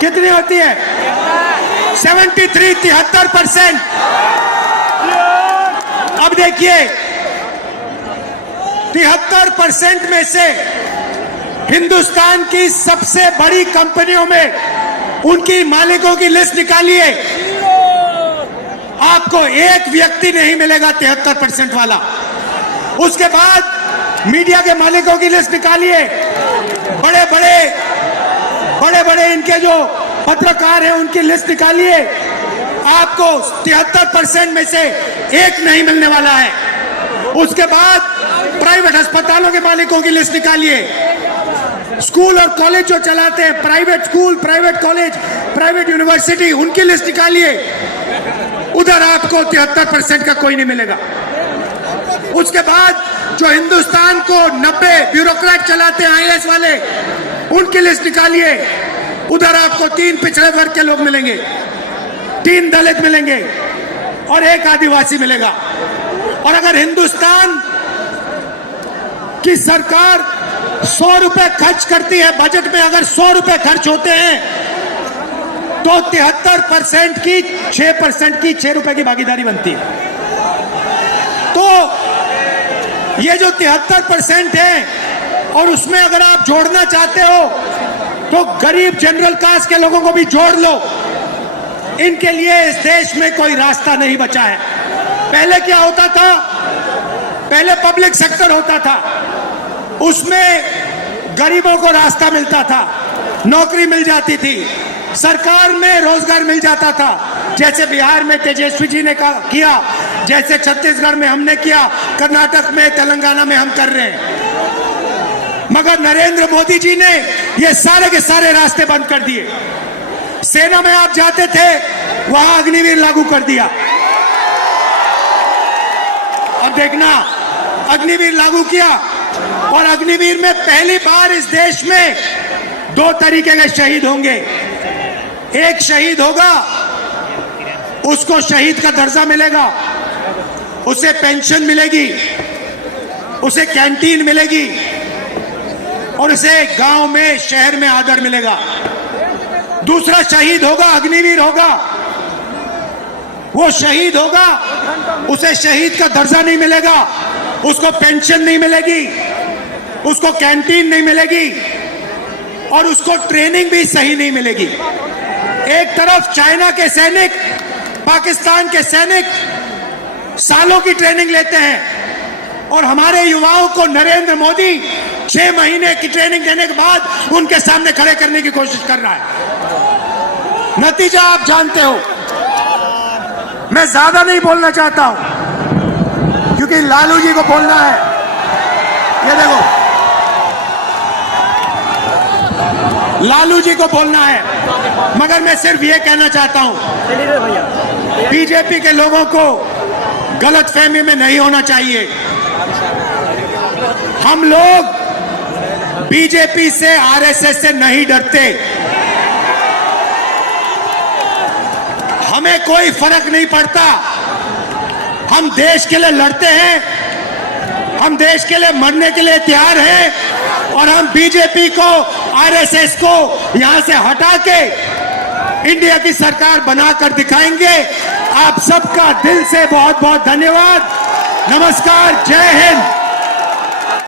कितनी होती है? 73% अब देखिए 73% में से हिंदुस्तान की सबसे बड़ी कंपनियों में उनकी मालिकों की लिस्ट निकालिए, आपको एक व्यक्ति नहीं मिलेगा 73% वाला। उसके बाद मीडिया के मालिकों की लिस्ट निकालिए, बड़े बड़े इनके जो पत्रकार हैं उनकी लिस्ट निकालिए, आपको 73% में से एक नहीं मिलने वाला है। उसके बाद प्राइवेट अस्पतालों के मालिकों की लिस्ट निकालिए, स्कूल और कॉलेज जो चलाते हैं, private school, private college, private university, उनकी लिस्ट निकालिए, उधर आपको 73% का कोई नहीं मिलेगा। उसके बाद जो हिंदुस्तान को 90 ब्यूरोक्रेट चलाते हैं IAS वाले, उनकी लिस्ट निकालिए, उधर आपको 3 पिछड़े वर्ग के लोग मिलेंगे, 3 दलित मिलेंगे और 1 आदिवासी मिलेगा। और अगर हिंदुस्तान की सरकार 100 रुपए खर्च करती है, बजट में अगर 100 रुपए खर्च होते हैं तो 73% की 6% की 6 रुपए की भागीदारी बनती है। तो ये जो 73% है और उसमें अगर आप जोड़ना चाहते हो तो गरीब जनरल कास्ट के लोगों को भी जोड़ लो। इनके लिए इस देश में कोई रास्ता नहीं बचा है। पहले क्या होता था? पहले पब्लिक सेक्टर होता था, उसमें गरीबों को रास्ता मिलता था, नौकरी मिल जाती थी, सरकार में रोजगार मिल जाता था, जैसे बिहार में तेजस्वी जी ने किया, जैसे छत्तीसगढ़ में हमने किया, कर्नाटक में, तेलंगाना में हम कर रहे हैं। मगर नरेंद्र मोदी जी ने ये सारे के सारे रास्ते बंद कर दिए। सेना में आप जाते थे, वहां अग्निवीर लागू कर दिया। अब देखना, अग्निवीर लागू किया और अग्निवीर में पहली बार इस देश में 2 तरीके के शहीद होंगे। एक शहीद होगा, उसको शहीद का दर्जा मिलेगा, उसे पेंशन मिलेगी, उसे कैंटीन मिलेगी और उसे गांव में, शहर में आदर मिलेगा। दूसरा शहीद होगा, अग्निवीर होगा, वो शहीद होगा, उसे शहीद का दर्जा नहीं मिलेगा, उसको पेंशन नहीं मिलेगी, उसको कैंटीन नहीं मिलेगी और उसको ट्रेनिंग भी सही नहीं मिलेगी। एक तरफ चाइना के सैनिक, पाकिस्तान के सैनिक सालों की ट्रेनिंग लेते हैं और हमारे युवाओं को नरेंद्र मोदी 6 महीने की ट्रेनिंग देने के बाद उनके सामने खड़े करने की कोशिश कर रहा है। नतीजा आप जानते हो। मैं ज्यादा नहीं बोलना चाहता हूं क्योंकि लालू जी को बोलना है। ये देखो, लालू जी को बोलना है, मगर मैं सिर्फ ये कहना चाहता हूं, बीजेपी के लोगों को गलतफहमी में नहीं होना चाहिए। हम लोग बीजेपी से, आरएसएस से नहीं डरते। हमें कोई फर्क नहीं पड़ता। हम देश के लिए लड़ते हैं, हम देश के लिए मरने के लिए तैयार हैं और हम बीजेपी को, आरएसएस को यहां से हटा के इंडिया की सरकार बनाकर दिखाएंगे। आप सबका दिल से बहुत बहुत धन्यवाद। नमस्कार, जय हिंद।